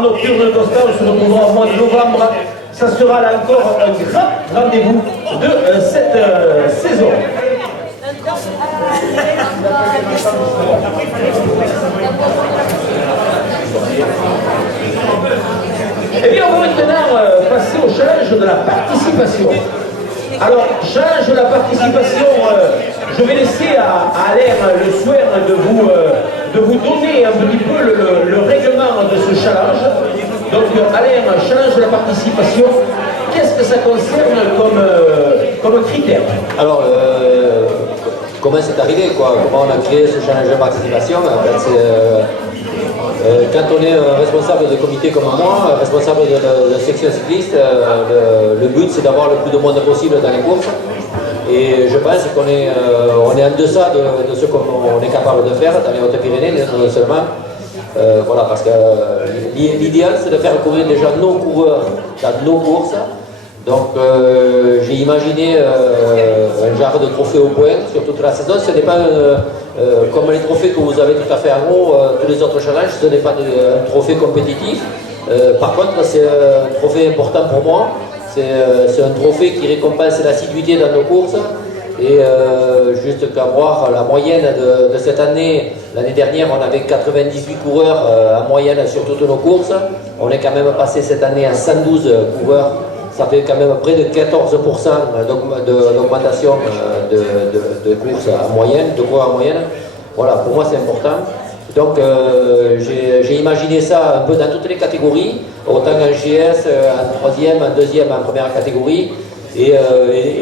Nocturne de Costa, on se retrouvera au mois de novembre. Ça sera là encore un grand rendez-vous de cette saison. Et bien on va maintenant passer au challenge de la participation. Alors, challenge de la participation, je vais laisser à Alain le soin de vous donner un petit peu le règlement de ce challenge. Donc Alain, challenge de la participation, qu'est-ce que ça concerne comme critère? Alors, comment c'est arrivé, quoi? Comment on a créé ce challenge de participation? En fait, quand on est responsable de comité comme moi, responsable de section cycliste, le but c'est d'avoir le plus de monde possible dans les courses. Et je pense qu'on est, on est en deçà de ce qu'on est capable de faire dans les Hautes-Pyrénées, non seulement. Voilà, parce que l'idéal c'est de faire courir déjà nos coureurs dans nos courses. Donc j'ai imaginé un genre de trophée au point sur toute la saison. Ce n'est pas comme les trophées que vous avez tout à fait en haut, tous les autres challenges, ce n'est pas un trophée compétitif. Par contre, c'est un trophée important pour moi. C'est un trophée qui récompense l'assiduité dans nos courses. Et juste qu'à voir la moyenne de cette année, l'année dernière on avait 98 coureurs en moyenne sur toutes nos courses. On est quand même passé cette année à 112 coureurs. Ça fait quand même près de 14% d'augmentation de courses en moyenne, de coureurs en moyenne. Voilà, pour moi c'est important. Donc j'ai imaginé ça un peu dans toutes les catégories, autant en GS, en troisième, en deuxième, en première catégorie, et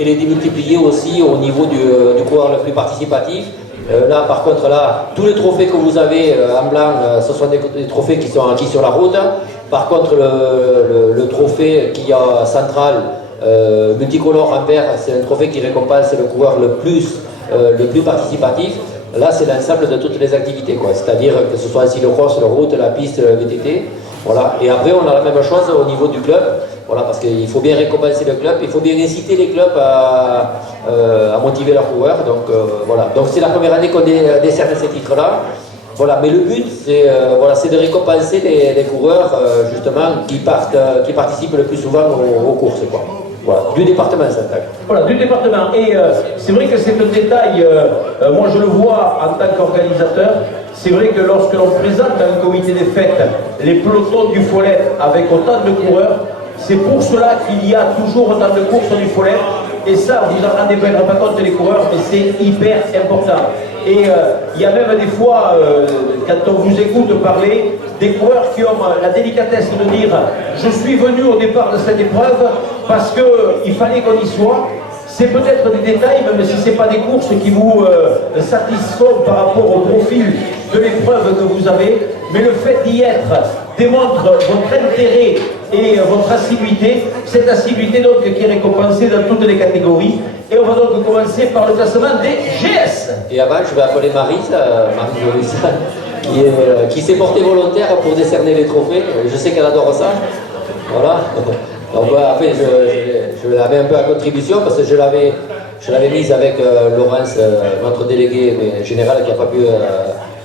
les démultiplier aussi au niveau du coureur le plus participatif. Là par contre, là, tous les trophées que vous avez en blanc, ce sont des trophées qui sont acquis sur la route. Par contre, le trophée qu'il y a central, multicolore en vert, c'est un trophée qui récompense le coureur le plus participatif. Là, c'est l'ensemble de toutes les activités, c'est-à-dire que ce soit le cyclocross, la route, la piste, le VTT. Voilà. Et après, on a la même chose au niveau du club, voilà, parce qu'il faut bien récompenser le club, il faut bien inciter les clubs à motiver leurs coureurs. Donc, voilà. Donc, c'est la première année qu'on décerne ces titres-là. Voilà, mais le but, c'est voilà, de récompenser les coureurs justement qui participent le plus souvent aux courses, quoi. Voilà, du département Saint-Tac. Voilà, du département. Et c'est vrai que c'est un détail, moi je le vois en tant qu'organisateur, c'est vrai que lorsque l'on présente dans le comité des fêtes les pelotons du Follet avec autant de coureurs, c'est pour cela qu'il y a toujours autant de courses du Follet. Et ça, vous en rendez pas compte les coureurs, mais c'est hyper important. Et il y a même des fois, quand on vous écoute parler, des coureurs qui ont la délicatesse de dire « Je suis venu au départ de cette épreuve parce qu'il fallait qu'on y soit ». C'est peut-être des détails, même si ce n'est pas des courses qui vous satisfont par rapport au profil de l'épreuve que vous avez, mais le fait d'y être démontre votre intérêt et votre assiduité, cette assiduité donc qui est récompensée dans toutes les catégories. Et on va donc commencer par le classement des GS. Et avant, je vais appeler Marie qui s'est portée volontaire pour décerner les trophées. Je sais qu'elle adore ça. Voilà. Donc après, je l'avais un peu à contribution parce que je l'avais mise avec Laurence, notre délégué général qui n'a pas pu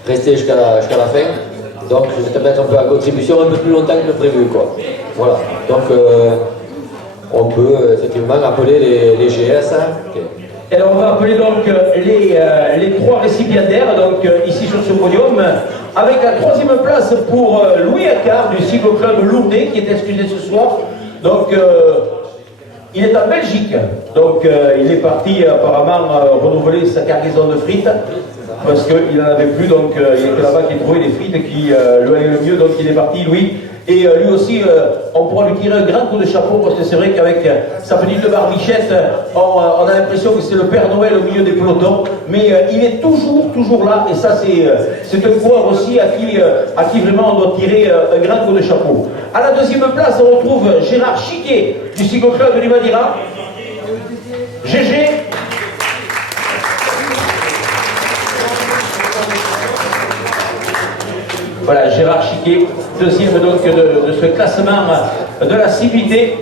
rester jusqu'à la fin. Donc je vais te mettre un peu à contribution un peu plus longtemps que prévu, quoi. Voilà. Donc on peut effectivement appeler les GS. Okay. Alors on va appeler donc les trois récipiendaires, donc ici sur ce podium, avec la troisième place pour Louis Accard du cyclo-club Lourdais qui est excusé ce soir. Donc il est en Belgique, donc il est parti apparemment renouveler sa cargaison de frites parce qu'il n'en avait plus, donc il était là-bas qu'il trouvait des frites qui lui allaient le mieux, donc il est parti Louis. Et lui aussi, on pourra lui tirer un grand coup de chapeau parce que c'est vrai qu'avec sa petite barbichette, on a l'impression que c'est le Père Noël au milieu des pelotons, mais il est toujours là, et ça c'est un coureur aussi à qui vraiment on doit tirer un grand coup de chapeau. À la deuxième place, on retrouve Gérard Chiquet du cyclo-club de Limadira. GG. Voilà, Gérard Chiquet, deuxième donc de ce classement de la civilité.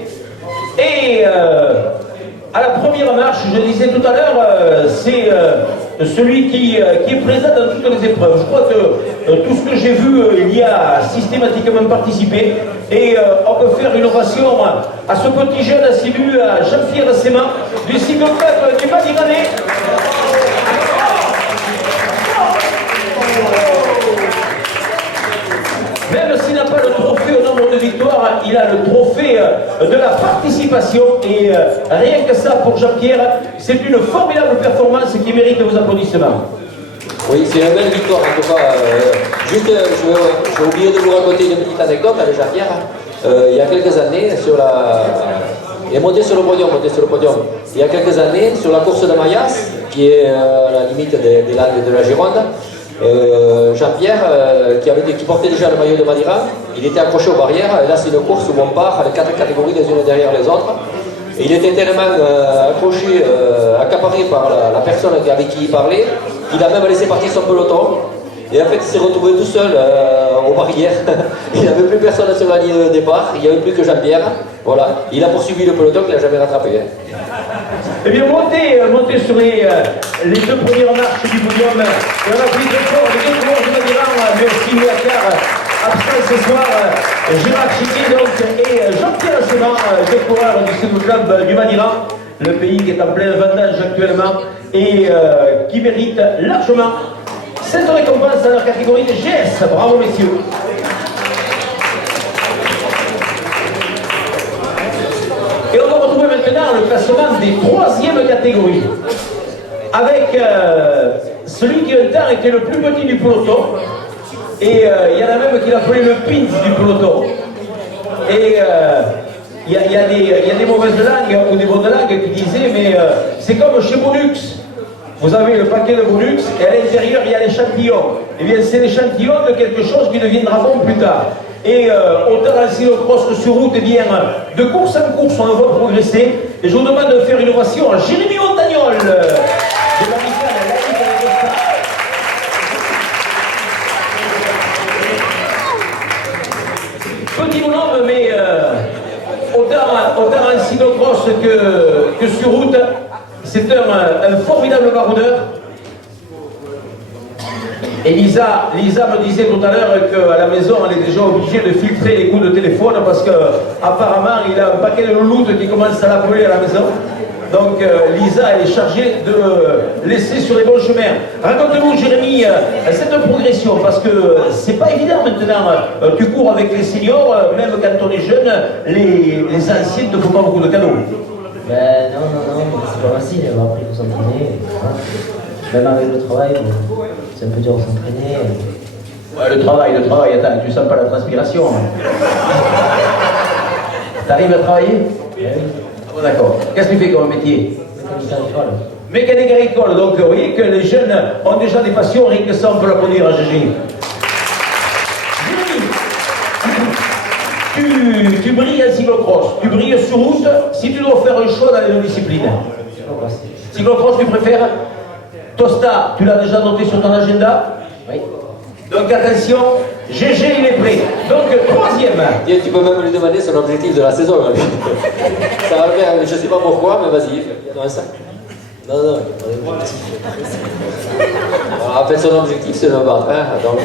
Et à la première marche, je disais tout à l'heure, c'est celui qui est présent dans toutes les épreuves. Je crois que tout ce que j'ai vu, il y a systématiquement participé. Et on peut faire une ovation à ce petit jeune assidu, à Jean-Pierre Séma, du cycloclub du Madiranais. Même s'il n'a pas le trophée au nombre de victoires, il a le trophée de la participation. Et rien que ça, pour Jean-Pierre, c'est une formidable performance qui mérite vos applaudissements. Oui, c'est une belle victoire en tout cas. Juste, j'ai oublié de vous raconter une petite anecdote avec Jean-Pierre. Il y a quelques années, il est monté sur le podium. Il y a quelques années, sur la course de Mayas, qui est à la limite des Landes de la Gironde, Jean-Pierre, qui portait déjà le maillot de Madira, il était accroché aux barrières. Et là, c'est une course où on part avec 4 catégories les unes derrière les autres. Et il était tellement accroché, accaparé par la personne avec qui il parlait, qu'il a même laissé partir son peloton. Et en fait, il s'est retrouvé tout seul aux barrières. Il n'y avait plus personne sur la ligne de départ. Il n'y avait plus que Jean-Pierre. Voilà. Il a poursuivi le peloton qu'il n'a jamais rattrapé. Eh bien, montez sur les deux premières marches du podium. Et on a pris très fort les deux coureurs de Madiran, mais aussi Ouakar, absent ce soir, Gérard Chiquet donc, et Jean-Pierre Séman, deux coureurs du cycloclub du Madiran, le pays qui est en plein vendage actuellement et qui mérite largement cette récompense dans la catégorie de GS. Bravo messieurs. Et on va retrouver maintenant le classement des 3e catégories. Avec celui qui un temps était le plus petit du peloton. Et il y en a même qui l'appelaient le pince du peloton. Et il y a des mauvaises langues ou des bonnes langues qui disaient mais c'est comme chez Bonux. Vous avez le paquet de Bonux et à l'intérieur il y a l'échantillon. Et bien c'est l'échantillon de quelque chose qui deviendra bon plus tard. Et autant en cyclocross que sur route, eh bien, de course en course, on le voit progresser. Et je vous demande de faire une ovation à Jérémy Montagnol de l'amicale Petit bonhomme, mais autant en cyclocross que sur route, c'est un formidable baroudeur. Et Lisa me disait tout à l'heure qu'à la maison, elle est déjà obligée de filtrer les coups de téléphone parce qu'apparemment, il a un paquet de louloutes qui commence à l'appeler à la maison. Donc Lisa, elle est chargée de laisser sur les bons chemins. Raconte-nous, Jérémy, cette progression, parce que c'est pas évident maintenant. Tu cours avec les seniors, même quand on est jeune, les anciens ne te font pas beaucoup de cadeaux. Ben non, c'est pas facile, on va après faut s'entraîner. Même avec le travail, c'est un peu dur de s'entraîner. Ouais, le travail, attends, tu sens pas la transpiration. T'arrives à travailler? Oui. Ah bon, d'accord. Qu'est-ce que tu fais comme métier? Mécanique agricole. Mécanique agricole, donc vous voyez que les jeunes ont déjà des passions, rien que ça on peut l'applaudir à Gégé. Tu brilles en cyclocross, tu brilles sur route, si tu dois faire un choix dans les deux disciplines. Cyclocross tu préfères? Tosta, tu l'as déjà noté sur ton agenda? Oui. Donc attention, Gégé il est prêt. Donc 3e. Et tu peux même lui demander son objectif de la saison. Ça va faire, je sais pas pourquoi, mais vas-y. Non. En fait, son objectif c'est de me battre. Hein. Donc,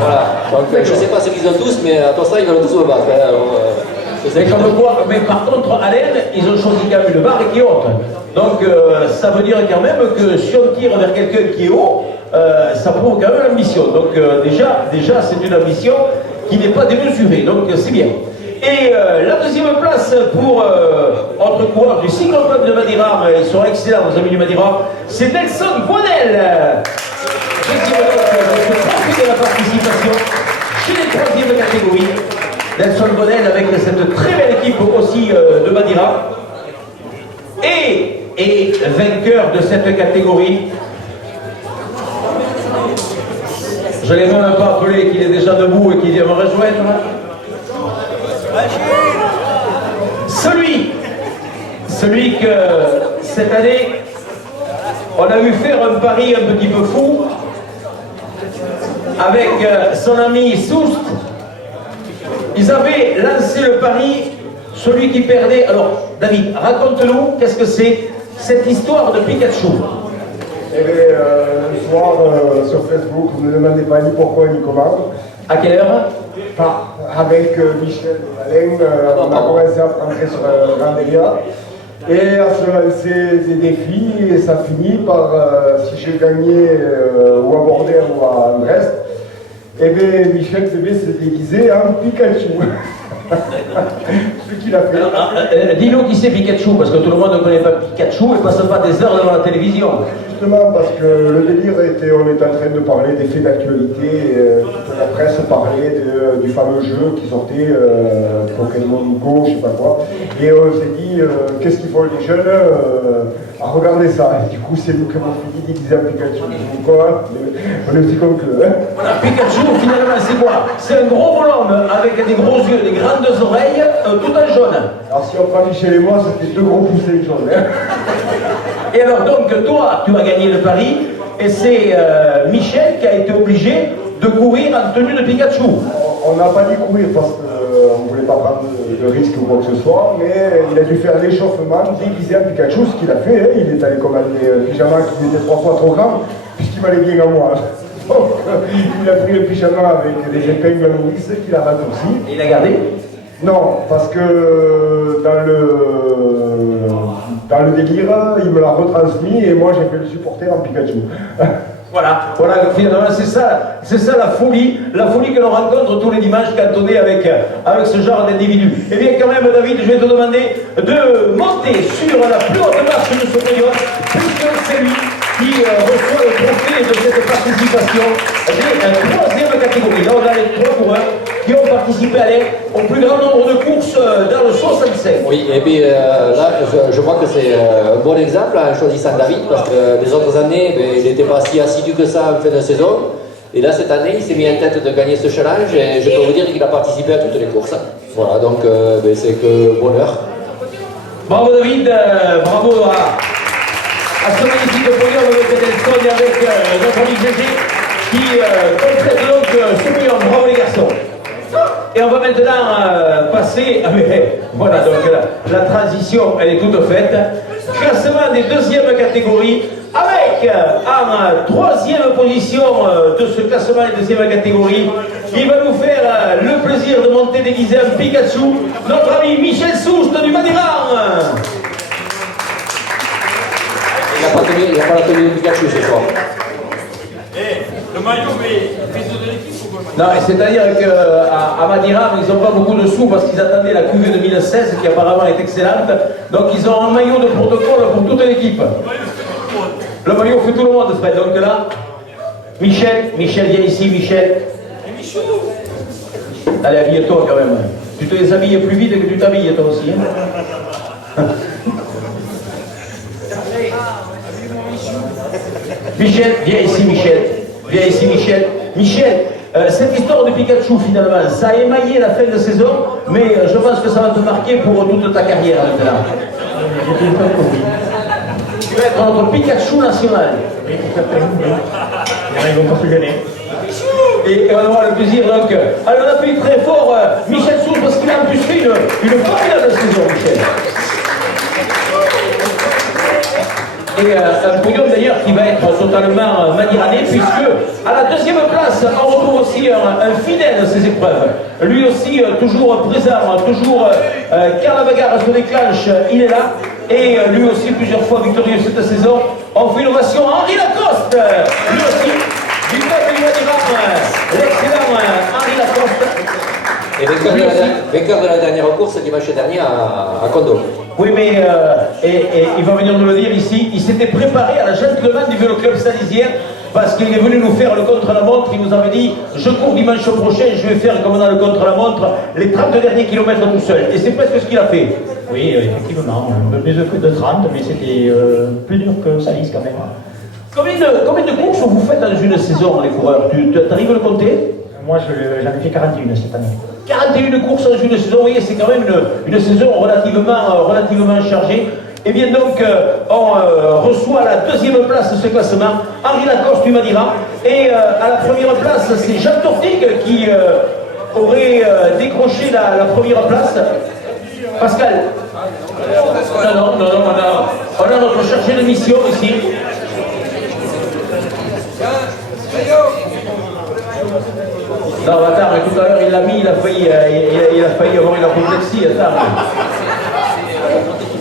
voilà. Donc, je sais pas ce qu'ils ont tous, mais à Tosta, ils veulent tous me battre. Hein. Mais par contre, à l'Aisne, ils ont choisi quand même une barre qui est haute. Donc ça veut dire quand même que si on tire vers quelqu'un qui est haut, ça prouve quand même l'ambition. Donc déjà c'est une ambition qui n'est pas démesurée, donc c'est bien. Et la 2e place pour notre coureur du cycloclub de Madiran, ils sont excellents nos amis du Madiran, c'est Nelson Boinel. Profitez de la participation chez les 3e catégories. Nelson Boinel avec cette très belle équipe aussi de Madiran. Et vainqueur de cette catégorie. Je l'ai même pas appelé qu'il est déjà debout et qu'il vient me rejoindre. Celui que cette année on a vu faire un pari un petit peu fou avec son ami Soust. Ils avaient lancé le pari, celui qui perdait. Alors David, raconte-nous qu'est-ce que c'est cette histoire de Pikachu. Et bien, le soir, sur Facebook, vous ne demandez pas ni pourquoi ni comment. À quelle heure? Avec Michel et Alain, on a commencé à rentrer sur un grand délire. Et à se lancer des défis, et ça finit par, si j'ai gagné ou à Bordeaux ou à Brest, et bien Michel devait se déguiser en Pikachu. Ce qu'il a fait. Dis-nous qui c'est Pikachu, parce que tout le monde ne connaît pas Pikachu et passe pas des heures devant la télévision. Justement, parce que le délire était, on est en train de parler des faits d'actualité, toute la presse parlait du fameux jeu qui sortait, Pokémon Go, je sais pas quoi, et on s'est dit, qu'est-ce qu'ils font les jeunes à regarder ça, et du coup c'est nous qui avons fini déguisé en Pikachu, donc quoi, on est aussi comme que... Voilà, Pikachu, finalement, c'est quoi? C'est un gros bonhomme avec des gros yeux, des grandes oreilles, tout en jaune. Alors si on prend Michel et moi, c'était deux gros poussés jaunes. Et alors donc, toi, tu as gagné le pari, et c'est Michel qui a été obligé de courir en tenue de Pikachu. On n'a pas dit courir parce qu'on ne voulait pas prendre de risque ou quoi que ce soit, mais il a dû faire l'échauffement déguisé en Pikachu, ce qu'il a fait. Hein. Il est allé commander un pyjama qui était 3 fois trop grand, puisqu'il m'allait bien à moi. Donc, il a pris le pyjama avec des épingles à nourrice qu'il a raccourci. Et il a gardé? Non, parce que dans le délire, il me l'a retransmis et moi j'ai fait le supporter en Pikachu. Voilà, finalement c'est ça la folie que l'on rencontre tous les dimanches quand on est avec ce genre d'individus. Et bien quand même David, je vais te demander de monter sur la plus haute marche de ce podium, puisque c'est lui qui reçoit le trophée de cette participation des troisième catégorie. Là on a les 3 coureurs qui ont participé au plus grand nombre de courses dans le 65. Oui, et puis là, je crois que c'est un bon exemple en choisissant David, parce que les autres années, il n'était pas si assidu que ça en fin de saison. Et là, cette année, il s'est mis en tête de gagner ce challenge, et je peux vous dire qu'il a participé à toutes les courses. Voilà, donc c'est que bonheur. Bravo David, bravo à ce magnifique podium avec Edelson et avec notre ami Gégé qui complète donc ce podium. Bravo les garçons. Et on va maintenant passer, voilà, donc la transition elle est toute faite. Classement des deuxièmes catégories avec en troisième position de ce classement des deuxièmes catégories, il va nous faire le plaisir de monter déguisé en Pikachu, notre ami Michel Souste du Madiran. Il n'a pas la tenue de Pikachu ce soir. Le maillot, mais réseau de l'équipe ou quoi? Non, c'est-à-dire qu'à Madiram, ils n'ont pas beaucoup de sous parce qu'ils attendaient la QV 2016 qui apparemment est excellente. Donc ils ont un maillot de protocole pour toute l'équipe. Le maillot fait tout le monde, Fred. Donc là, Michel, viens ici, Michel. Allez, habille-toi quand même. Tu te déshabilles plus vite que tu t'habilles toi aussi. Hein. Michel, viens ici, Michel. Viens ici, Michel. Michel, cette histoire de Pikachu, finalement, ça a émaillé la fin de saison, mais je pense que ça va te marquer pour toute ta carrière maintenant. Tu vas être notre Pikachu national. Ils vont pas se gagner. Et on aura le plaisir donc. Alors on appuie très fort Michel Souste parce qu'il a en plus fait une formidable saison, Michel. Et un podium d'ailleurs qui va être totalement maniranné, puisque à la deuxième place on retrouve aussi un fidèle de ces épreuves. Lui aussi toujours présent, toujours quand la bagarre se déclenche, il est là. Et lui aussi plusieurs fois victorieux cette saison. On fait une ovation à Henri Lacoste, lui aussi du peuple du Madiran, l'excellent Henri Lacoste. Et vainqueur de la dernière course dimanche dernier à Condom. Oui, mais il va venir nous le dire ici, il s'était préparé à la gentleman du vélo club salésien parce qu'il est venu nous faire le contre-la-montre. Il nous avait dit, je cours dimanche prochain, je vais faire comme dans le contre-la-montre, les 30 derniers kilomètres tout seul. Et c'est presque ce qu'il a fait. Oui, effectivement, un peu plus de 30, mais c'était plus dur que Salis quand même. Combien de courses vous faites dans une saison, les coureurs? Tu arrives à le compter? Moi, j'en ai fait 41 cette année. 41 courses dans une saison, vous voyez, c'est quand même une saison relativement chargée. Et bien donc, on reçoit la deuxième place de ce classement, Henri Lacoste du Madiran. Et à la première place, c'est Jacques Tortig qui aurait décroché la première place. Pascal? Non, on a notre chargé de mission ici. Non, attends, mais tout à l'heure il l'a mis, il a failli avoir une apoplexie, attends.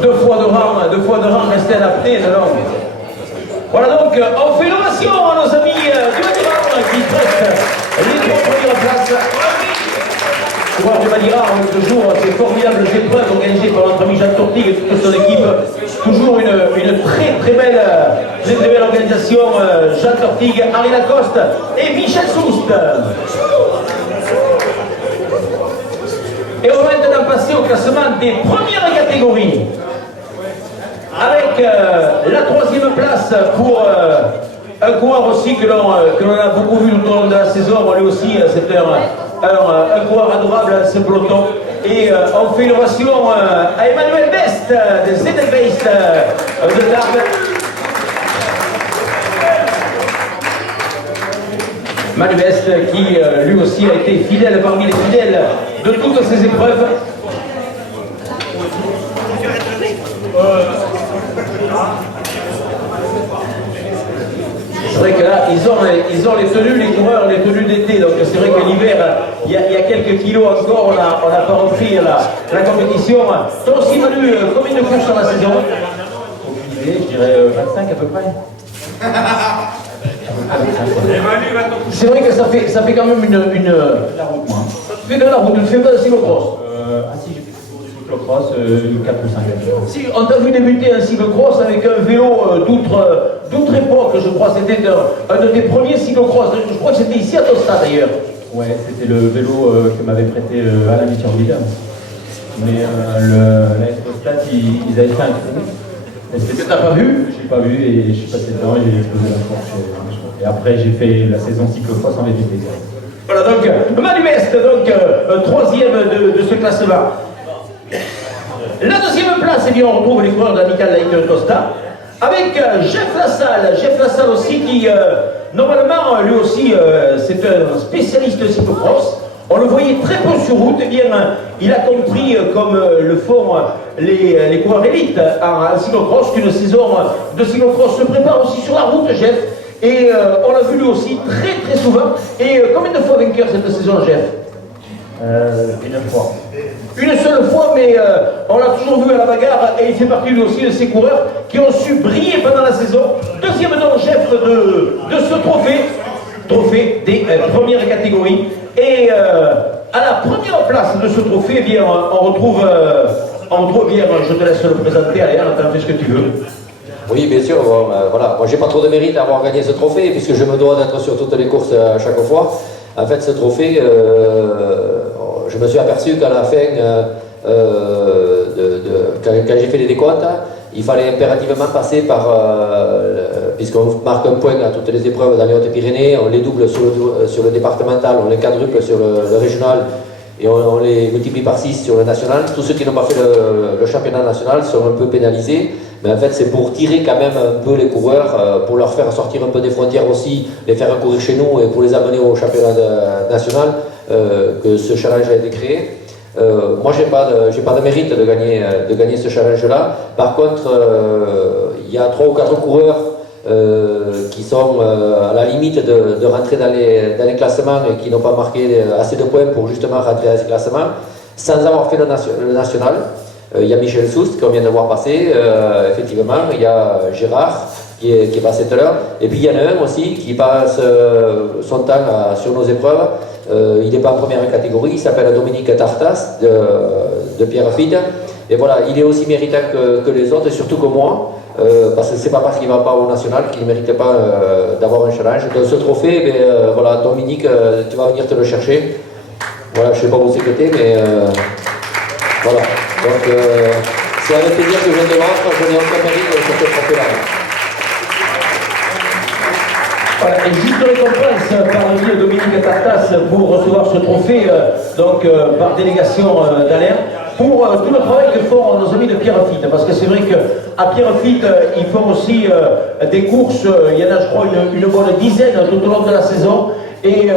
Deux fois de rang, resté à l'apnée, non. Voilà donc, on fait l'ovation à nos amis du bâtiment qui traitent les 3 premières places. Tu vas dire, toujours ces formidables épreuves organisées par notre ami Jacques Tortig et toute son équipe. Toujours une très belle organisation. Jacques Tortig, Henri Lacoste et Michel Soust. Et on va maintenant passer au classement des premières catégories. Avec la 3e place pour un coureur aussi que l'on a beaucoup vu tout au long de la saison. Lui aussi, c'est un coureur adorable, ce peloton. Et on fait une ovation à Emmanuel Best de Zedelgeist de Tarbes. Emmanuel Best qui lui aussi a été fidèle parmi les fidèles de toutes ces épreuves. C'est vrai que là, ils ont les tenues, les coureurs, les tenues d'été. Donc c'est vrai que l'hiver, il y a quelques kilos encore, on n'a pas repris la compétition. Toi aussi, Manu, combien de courses dans la saison? Aucune idée, je dirais 25 à peu près. C'est vrai que ça fait quand même une... La route, moi. Tu fais de la route, tu ne fais pas de cyclocross. Si, j'ai fait du cyclocross 4 ou 5 années. Si, on t'a vu débuter un cyclocross avec un vélo d'autre époque, je crois. C'était un de tes premiers cyclocross. Je crois que c'était ici à Tosca d'ailleurs. Ouais, c'était le vélo que m'avait prêté Alain Miturville. Mais la Tosca, ils avaient fait un trou. Tu t'as pas vu? Je l'ai pas vu et je suis passé dedans et j'ai explosé la Porsche. Et après, j'ai fait la saison cyclocross en VTT. Voilà donc, Manu Best, donc 3e de ce classement. La 2e place, eh bien, on retrouve les coureurs de l'Amical Light de Costa, avec Jeff Lassalle aussi, qui, normalement, lui aussi, c'est un spécialiste de cyclocross. On le voyait très peu sur route, eh bien, il a compris, comme le font les coureurs élites en cyclocross, qu'une saison de cyclocross se prépare aussi sur la route, Jeff. Et on l'a vu lui aussi très souvent. Et combien de fois vainqueur cette saison, Jeff? Une fois. Une seule fois, mais on l'a toujours vu à la bagarre et il fait partie lui aussi de ces coureurs qui ont su briller pendant la saison. 2e nom, Jeff, de ce trophée des premières catégories. Et à la première place de ce trophée, eh bien, on retrouve bien, je te laisse le présenter, allez, t'en fais ce que tu veux. Oui, bien sûr. Bon, voilà. Moi, j'ai pas trop de mérite à avoir gagné ce trophée, puisque je me dois d'être sur toutes les courses à chaque fois. En fait, ce trophée, je me suis aperçu qu'à la fin, quand j'ai fait les décomptes, il fallait impérativement passer par, puisqu'on marque un point à toutes les épreuves dans les Hautes-Pyrénées, on les double sur le départemental, on les quadruple sur le régional, et on les multiplie par 6 sur le national. Tous ceux qui n'ont pas fait le championnat national sont un peu pénalisés, mais en fait c'est pour tirer quand même un peu les coureurs, pour leur faire sortir un peu des frontières aussi, les faire courir chez nous et pour les amener au championnat national, que ce challenge a été créé. Moi j'ai pas de mérite de gagner ce challenge-là. Par contre, il y a 3 ou 4 coureurs qui sont à la limite de rentrer dans les classements et qui n'ont pas marqué assez de points pour justement rentrer dans ces classements sans avoir fait le national. Il y a Michel Soust qu'on vient de voir passer, effectivement. Il y a Gérard qui est passé tout à l'heure. Et puis il y en a un aussi qui passe son temps sur nos épreuves. Il n'est pas en première catégorie, il s'appelle Dominique Tartas de Pierrefitte. Et voilà, il est aussi méritant que les autres, et surtout que moi. Parce que c'est pas parce qu'il ne va pas au national qu'il ne mérite pas d'avoir un challenge. De ce trophée, mais, voilà, Dominique, tu vas venir te le chercher. Voilà, je ne sais pas où c'est que t'es, mais voilà. Donc c'est avec plaisir que je viens de voir quand je n'ai aucun mérite sur ce trophée-là. Voilà, et juste de récompense par le biais de Dominique Tartas pour recevoir ce trophée, par délégation d'Alain, pour tout le travail que font nos amis de Pierrefitte, parce que c'est vrai qu'à Pierrefitte, ils font aussi des courses, il y en a je crois une bonne dizaine tout au long de la saison, et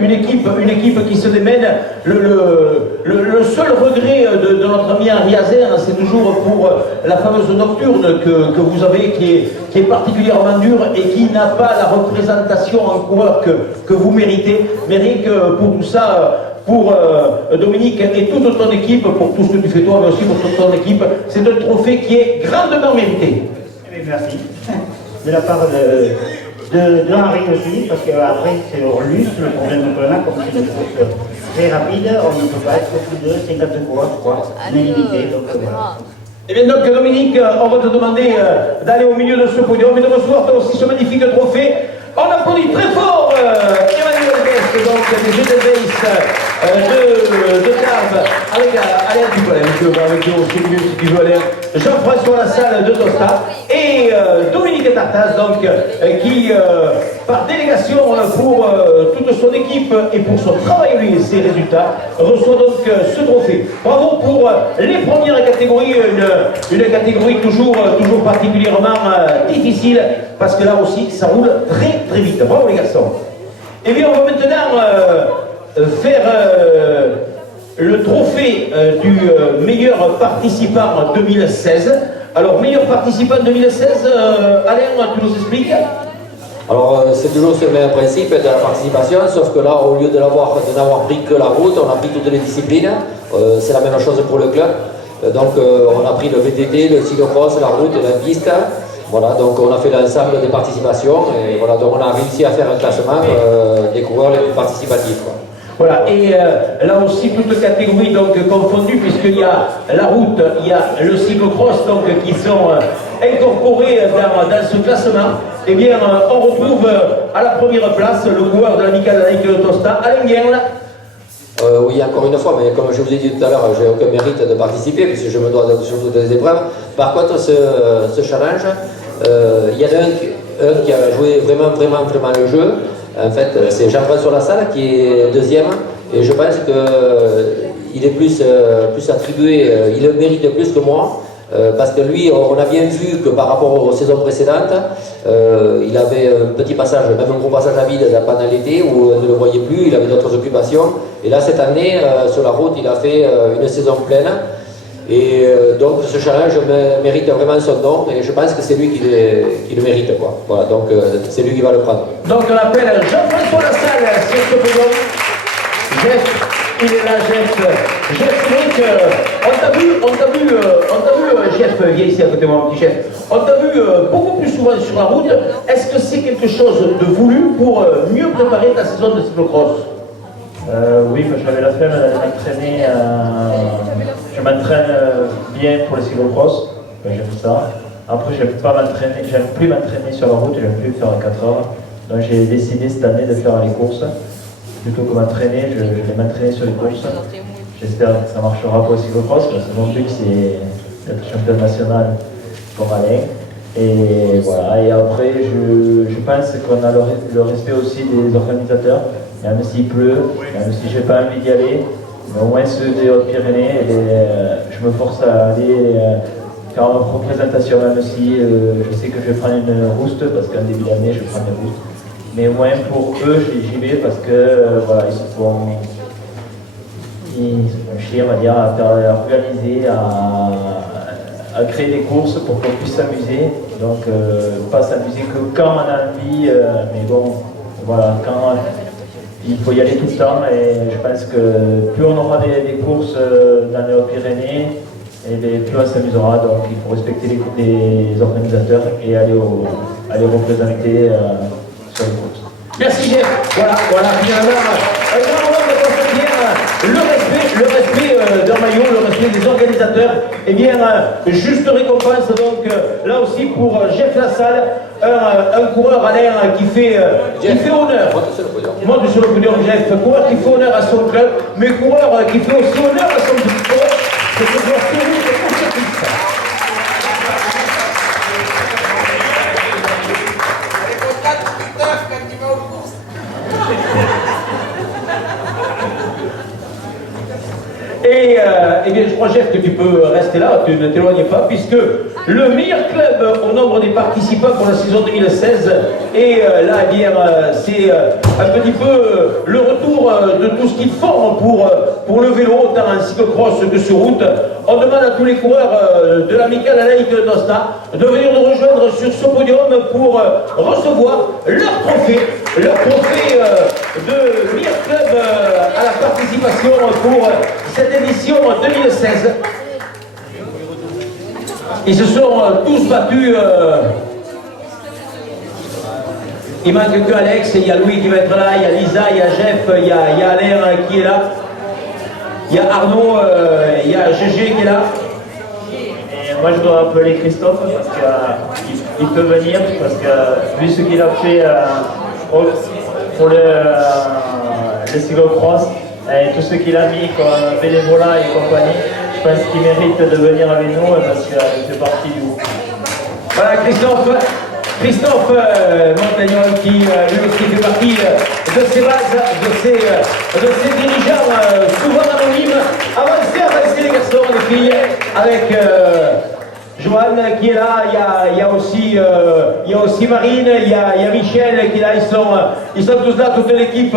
une équipe qui se démène. Le seul regret de notre ami Henri Azer, c'est toujours pour la fameuse nocturne que vous avez, qui est particulièrement dure et qui n'a pas la représentation en coureur que vous méritez. Mais rien que pour tout ça, pour Dominique et toute ton équipe, pour tout ce que tu fais toi, mais aussi pour toute ton équipe, c'est un trophée qui est grandement mérité. Merci. De la part de Henri aussi, parce qu'après c'est Orlus, le problème de Colin, comme c'est une course très rapide, on ne peut pas être plus de 50 coureurs, je crois, illimité, donc voilà. Et bien donc Dominique, on va te demander d'aller au milieu de ce podium et de recevoir aussi ce magnifique trophée. On applaudit très fort Emmanuel Guest, donc des Jeux de Base de Tarbes, avec Alain Dupolet, avec nous aussi, si tu veux Alain, Jean-François Lassalle de Tosta, et Dominique Tartas, donc, qui, par délégation pour toute son équipe et pour son travail lui et ses résultats, reçoit donc ce trophée. Bravo pour les premières catégories, une catégorie toujours particulièrement difficile, parce que là aussi, ça roule très très vite. Bravo les garçons. Et bien, on va maintenant faire le trophée du meilleur participant 2016. Alors, meilleur participant 2016, Alain, tu nous expliques? Alors, c'est toujours ce même principe de la participation, sauf que là, au lieu de n'avoir pris que la route, on a pris toutes les disciplines. C'est la même chose pour le club. Donc, on a pris le VTT, le cyclocross, la route et la piste. Voilà, donc on a fait l'ensemble des participations et voilà, donc on a réussi à faire un classement des coureurs les plus participatifs, quoi. Voilà, et là aussi toutes catégories donc confondues, puisqu'il y a la route, il y a le cyclocross donc qui sont incorporés dans ce classement. Eh bien, on retrouve à la première place le coureur de l'amicale de Tosta, Alain Guerle. Oui, encore une fois, mais comme je vous ai dit tout à l'heure, j'ai aucun mérite de participer puisque je me dois surtout des épreuves. Par contre, ce challenge, il y en a un qui a joué vraiment le jeu. En fait, c'est Jean-François Lassalle qui est deuxième, et je pense qu'il est plus attribué, il le mérite plus que moi. Parce que lui, on a bien vu que par rapport aux saisons précédentes, il avait un petit passage, même un gros passage à vide pendant l'été où on ne le voyait plus, il avait d'autres occupations. Et là, cette année, sur la route, il a fait une saison pleine. Et donc, ce challenge mérite vraiment son nom, et je pense que c'est lui qui le mérite, quoi. Voilà, donc c'est lui qui va le prendre. Donc, on appelle Jean-François Lassalle sur ce podium. Jeff, il est là, Jeff. Jeff, c'est vrai qu'on t'a vu, Jeff, viens ici à côté de moi, mon petit Jeff. On t'a vu beaucoup plus souvent sur la route. Est-ce que c'est quelque chose de voulu pour mieux préparer ta saison de cyclocross? Oui, j'avais la flemme d'aller m'entraîner. Je m'entraîne bien pour le cyclocross, j'aime ça. Après, j'aime plus m'entraîner sur la route, j'aime plus faire à 4 heures. Donc j'ai décidé cette année de faire les courses. Plutôt que m'entraîner, je vais m'entraîner sur les courses. J'espère que ça marchera pour le cyclocross, parce que mon but c'est d'être champion national comme Alain. Et voilà, et après je pense qu'on a le respect aussi des organisateurs, même s'il pleut, même si j'ai pas envie d'y aller, mais au moins ceux des Hautes-Pyrénées, je me force à aller faire une représentation, même si je sais que je vais prendre une rouste, parce qu'en début d'année je prends une rouste. Mais au moins pour eux, j'y vais parce que voilà, ils se font chier, on va dire, à organiser, à créer des courses pour qu'on puisse s'amuser. Donc pas s'amuser que quand on a envie, mais bon, voilà, quand il faut y aller tout le temps. Et je pense que plus on aura des courses dans les Hautes-Pyrénées, et plus on s'amusera. Donc il faut respecter les organisateurs et aller représenter sur les courses. Merci Jeff. Voilà, finalement, un grand moment de constater le respect d'un maillot, le respect des organisateurs. Et bien, juste récompense donc là aussi pour Jeff Lassalle, un coureur Alain qui fait honneur. Monte sur le podium, Jeff. Coureur qui fait honneur à son club, mais coureur qui fait aussi honneur à son club. C'est ce doit sourire pour cette piste. Et Et eh bien, je crois, Jeff, que tu peux rester là, tu ne t'éloignes pas, puisque le meilleur club au nombre des participants pour la saison 2016, et là, eh bien, c'est un petit peu le retour de tout ce qu'ils forment pour le vélo, autant en cyclocross que sur route. On demande à tous les coureurs de l'amicale laïque de Tosta de venir nous rejoindre sur ce podium pour recevoir leur trophée de meilleur club à la participation pour cette édition 2016. Ils se sont tous battus. Il manque que Alex, il y a Louis qui va être là, il y a Lisa, il y a Jeff, il y a Alain qui est là. Il y a Arnaud, il y a GG qui est là. Et moi je dois appeler Christophe parce qu'il peut venir, parce que vu ce qu'il a fait pour le cyclocross et tout ce qu'il a mis comme bénévolat et compagnie, je pense qu'il mérite de venir avec nous parce qu'il fait partie du groupe. Voilà Christophe Montagnol qui lui aussi fait partie de ses bases, de ses dirigeants souvent anonymes. Avancez les garçons, les filles, avec Joanne qui est là, il y a aussi Marine, il y a Michel qui est là, ils sont tous là, toute l'équipe.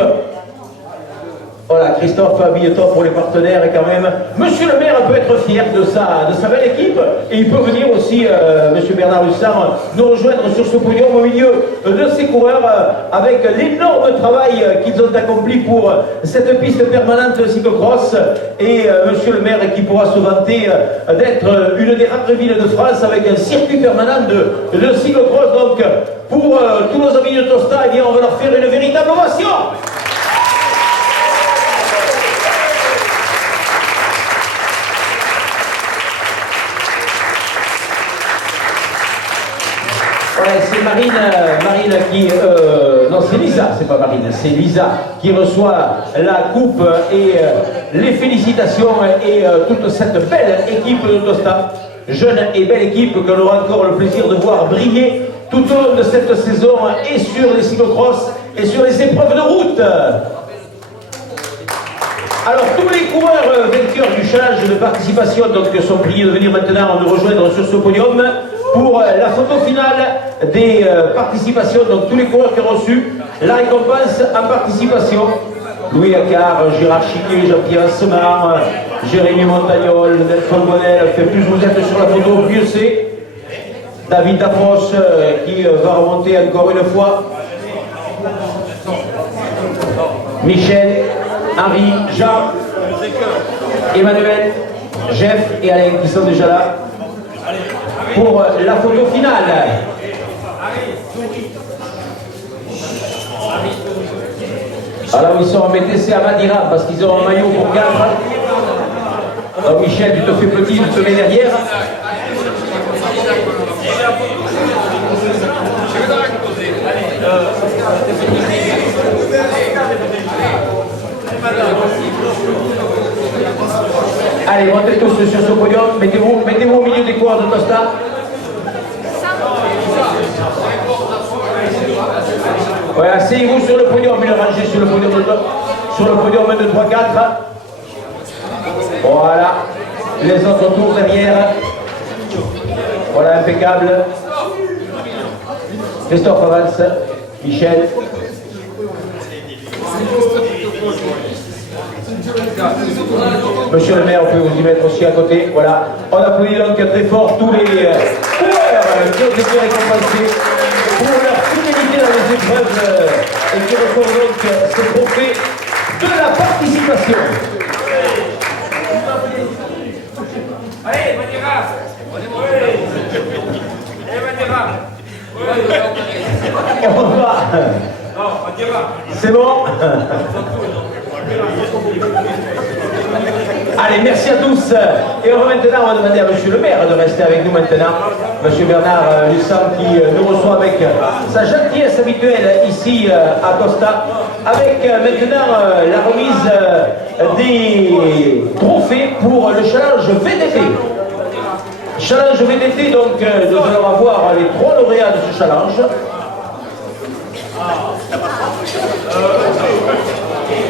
Voilà, Christophe, habille-toi pour les partenaires et quand même. Monsieur le maire peut être fier de sa belle équipe et il peut venir aussi, monsieur Bernard Lussard, nous rejoindre sur ce podium au milieu de ses coureurs avec l'énorme travail qu'ils ont accompli pour cette piste permanente cyclocross et monsieur le maire qui pourra se vanter d'être une des rares villes de France avec un circuit permanent de cyclocross. Donc, pour tous nos amis de Tosta, eh bien, on va leur faire une véritable ovation. C'est Marine qui... non, c'est Lisa, c'est pas Marine, c'est Lisa qui reçoit la coupe et les félicitations et toute cette belle équipe de Tosta, jeune et belle équipe que l'on aura encore le plaisir de voir briller tout au long de cette saison et sur les cyclocross et sur les épreuves de route. Alors, tous les coureurs vainqueurs du challenge de participation donc, sont priés de venir maintenant nous rejoindre sur ce podium pour la photo finale des participations. Donc, tous les coureurs qui ont reçu la récompense en participation. Louis Accard, Gérard Chiquet, Jean-Pierre Semar, Jérémy Montagnol, Nelson Bonnel. Plus vous êtes sur la photo, mieux c'est. David Dafros qui va remonter encore une fois. Michel, Henri, Jean, Emmanuel, Jeff et Alain qui sont déjà là pour la photo finale. Alors ils sont embêtés, c'est à Madira parce qu'ils ont un maillot pour 4. Alors Michel, tu te fais petit, tu te mets derrière. Allez, montez tous sur ce podium, mettez-vous au milieu des coureurs de Tosta. Ouais, asseyez-vous sur le podium, une rangée sur le podium de 3, 4. Voilà, les autres tours derrière. Voilà, impeccable. Christophe avance, Michel. Monsieur le maire, on peut vous y mettre aussi à côté. Voilà. On applaudit donc très fort tous les coureurs qui ont été récompensés pour leur fidélité dans les épreuves et qui reçoivent donc ce trophée de la participation. Allez, Madira. On va. C'est bon. Allez, merci à tous. Et on va demander à monsieur le maire de rester avec nous maintenant. Monsieur Bernard Lussard qui nous reçoit avec sa gentillesse habituelle ici à Tosta. Avec maintenant la remise des trophées pour le challenge VTT. Challenge VTT, donc nous allons avoir les 3 lauréats de ce challenge.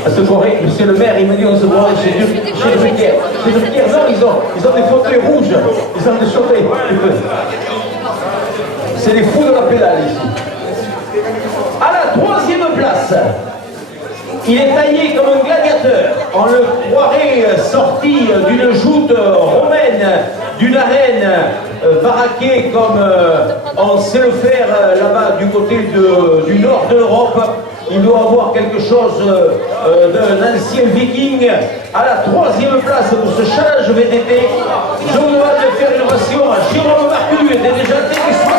à se croirait, monsieur le maire, il m'a dit on se croirait chez Drucker. Chez Drucker, non, ils ont des fauteuils rouges, ils ont des fauteuils. C'est les fous de la pédale ici. À la troisième place, il est taillé comme un gladiateur. On le croirait sorti d'une joute romaine, d'une arène baraquée comme on sait le faire là-bas du côté du nord de l'Europe. Il doit avoir quelque chose d'un ancien viking. À la troisième place pour ce challenge VTT, je vous demande de faire une ovation à Jérôme Marcu, des Déjantés du 65.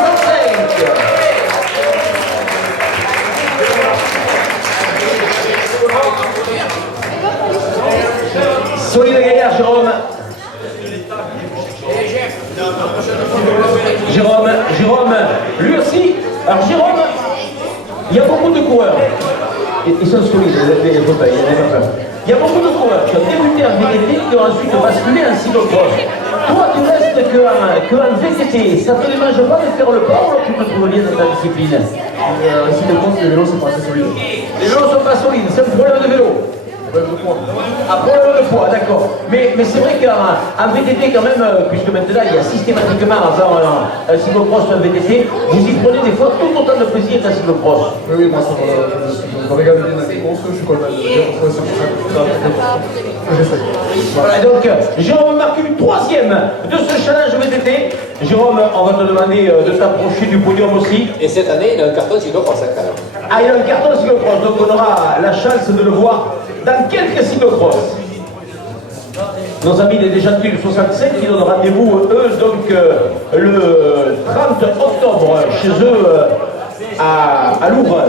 Solide gaillard, Jérôme. Jérôme, lui aussi. Alors Jérôme, il y a beaucoup de coureurs. Ils sont solides, les fauteuils, il y a beaucoup de coureurs qui ont débuté en VTT qui ont ensuite basculé en cyclocross. Toi, tu restes qu'en VTT. Ça te dérange pas de faire le pas ou tu te trouves bien dans ta discipline? En cyclocross, les vélos, c'est pas assez solide. Les vélos sont pas solides, c'est un problème de vélo. Un problème de poids, d'accord. Mais c'est vrai qu'en VTT quand même, puisque maintenant il y a systématiquement avant un cyclocross ou un VTT, vous y prenez des fois tout autant de plaisir qu'un cyclocross. Oui, moi ça me regarde bien dans les courses, je suis content de le dire, c'est pour ça que j'essaie. Voilà, donc Jérôme Marcu, troisième de ce challenge VTT. Jérôme, on va te demander de t'approcher du podium aussi. Et cette année, il a un carton cyclocross quand même. Ah, il a un carton cyclocross, donc on aura la chance de le voir dans quelques cyclocross. Nos amis des Déjantés du 65 qui donnent rendez-vous, eux, donc le 30 octobre, chez eux, à Louvre.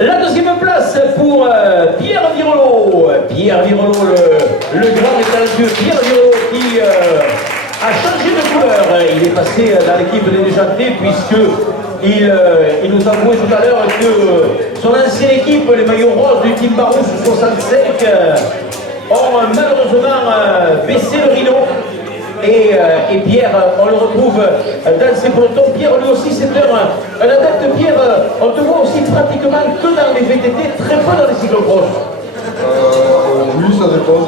La deuxième place pour Pierre Virolo. Pierre Virolo, le grand et talentueux Pierre Virolo qui a changé de couleur. Il est passé dans l'équipe des Déjantés puisqu'il nous a avoué tout à l'heure que son ancienne équipe, les maillots roses du Team Barousse 65, ont malheureusement baissé le rideau. Et Pierre, on le retrouve dans ses pelotons. Pierre, lui aussi, c'est un adepte. Pierre, on te voit aussi pratiquement que dans les VTT, très peu dans les cyclocross. Oui, ça dépend.